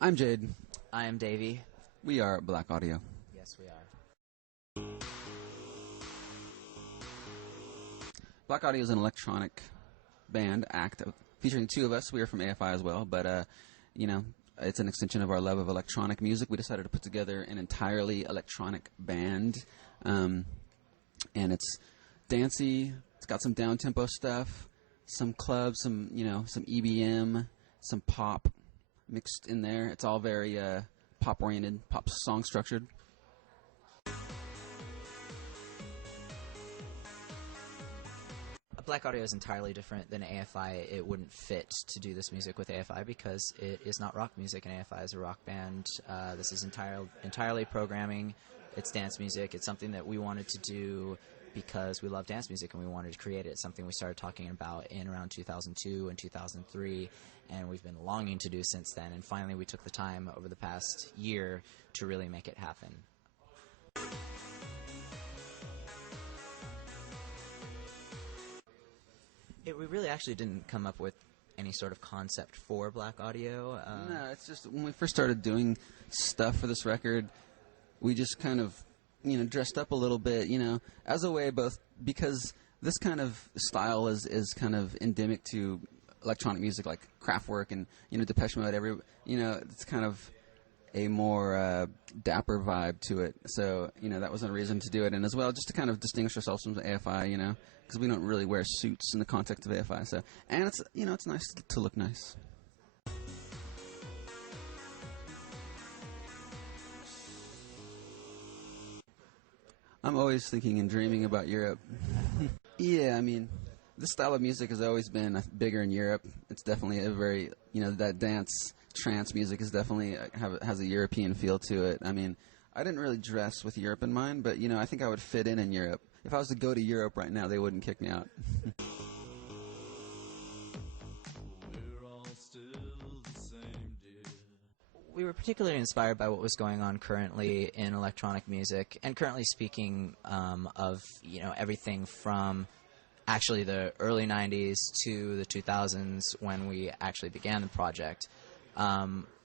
I'm Jade. I am Davey. We are Blaqk Audio. Yes, we are. Blaqk Audio is an electronic band act featuring two of us. We are from AFI as well, but it's an extension of our love of electronic music. We decided to put together an entirely electronic band, and it's dancey. It's got some down-tempo stuff, some clubs, some EBM, some pop mixed in there. It's all very pop-oriented, pop song-structured. Blaqk Audio is entirely different than AFI. It wouldn't fit to do this music with AFI because it is not rock music, and AFI is a rock band. This is entirely programming. It's dance music. It's something that we wanted to do because we love dance music and we wanted to create it. It's something we started talking about in around 2002 and 2003, and we've been longing to do since then. And finally, we took the time over the past year to really make it happen. We really actually didn't come up with any sort of concept for Blaqk Audio. No, it's just when we first started doing stuff for this record, we just kind of, dressed up a little bit, as a way both because this kind of style is kind of endemic to electronic music like Kraftwerk and, Depeche Mode. It's kind of a more dapper vibe to it. So, that was a reason to do it. And as well, just to kind of distinguish ourselves from AFI, because we don't really wear suits in the context of AFI. So, and it's, it's nice to look nice. I'm always thinking and dreaming about Europe. Yeah, this style of music has always been bigger in Europe. It's definitely a very, that dance, trance music is definitely has a European feel to it. I didn't really dress with Europe in mind, but, I think I would fit in Europe. If I was to go to Europe right now, they wouldn't kick me out. We were particularly inspired by what was going on currently in electronic music, and currently speaking of everything from actually the early 90s to the 2000s when we actually began the project.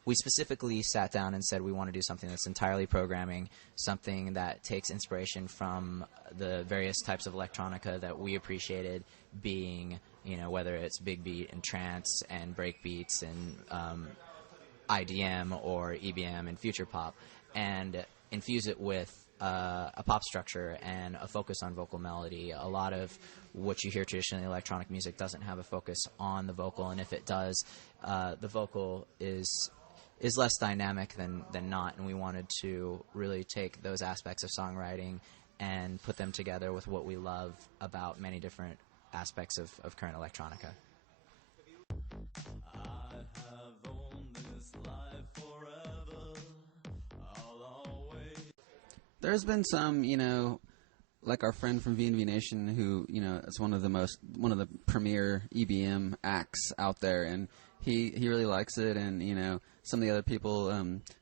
We specifically sat down and said we want to do something that's entirely programming, something that takes inspiration from the various types of electronica that we appreciated, being, whether it's big beat and trance and break beats and IDM or EBM and future pop, and infuse it with a pop structure and a focus on vocal melody. A lot of what you hear traditionally in electronic music doesn't have a focus on the vocal, and if it does, the vocal is less dynamic than not, and we wanted to really take those aspects of songwriting and put them together with what we love about many different aspects of current electronica. I have owned this life forever. I'll always... There's been some, like our friend from V&V Nation, who, is one of the premier EBM acts out there, and he really likes it, and, some of the other people,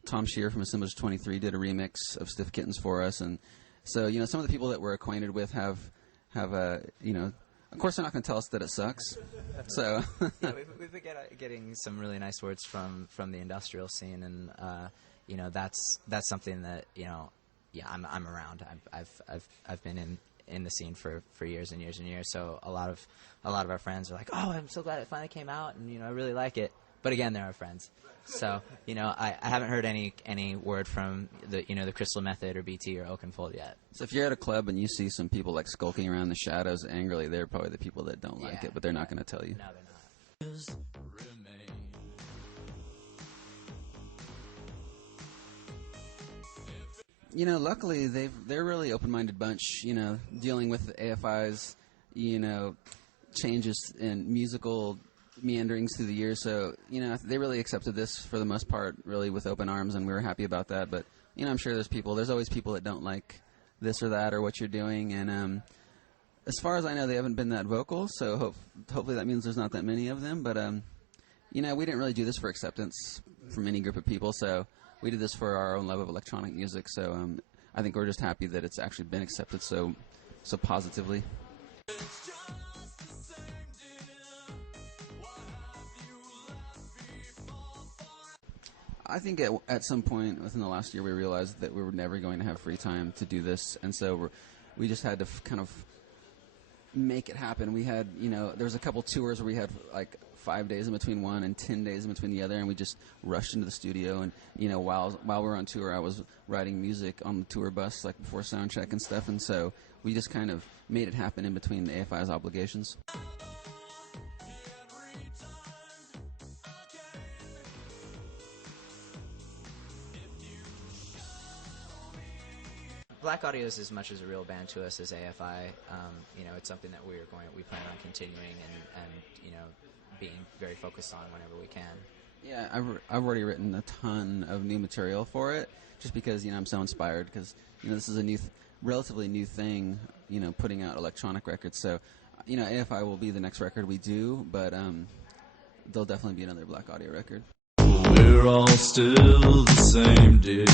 Tom Shear from Assemblage 23 did a remix of Stiff Kittens for us, and so, some of the people that we're acquainted with have of course they're not going to tell us that it sucks, so. Yeah, we've been getting some really nice words from the industrial scene, and, that's something that, I'm around. I've been in the scene for years and years and years. So a lot of our friends are like, "Oh, I'm so glad it finally came out," and I really like it. But again, they're our friends. So I haven't heard any word from the Crystal Method or BT or Oakenfold yet. So if you're at a club and you see some people like skulking around the shadows angrily, they're probably the people that don't like it, but they're not going to tell you. No, they're not. Luckily they're really open-minded bunch, dealing with the AFI's, changes in musical meanderings through the years. So, they really accepted this for the most part, really with open arms, and we were happy about that. But, I'm sure there's always people that don't like this or that or what you're doing. And as far as I know, they haven't been that vocal, so hopefully that means there's not that many of them. But, we didn't really do this for acceptance from any group of people, so we did this for our own love of electronic music. So I think we're just happy that it's actually been accepted so positively. I think at some point within the last year we realized that we were never going to have free time to do this, and so we just had to kind of make it happen. We had, there was a couple tours where we had like 5 days in between one and 10 days in between the other, and we just rushed into the studio. And while we were on tour, I was writing music on the tour bus like before sound check and stuff, and so we just kind of made it happen in between the AFI's obligations. Blaqk Audio is as much as a real band to us as AFI. It's something that we plan on continuing and being very focused on whenever we can. Yeah, I've already written a ton of new material for it, just because I'm so inspired, because this is a relatively new thing, putting out electronic records. So AFI will be the next record we do, but there'll definitely be another Blaqk Audio record. We're all still the same, dear.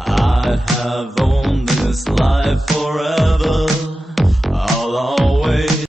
I have owned this life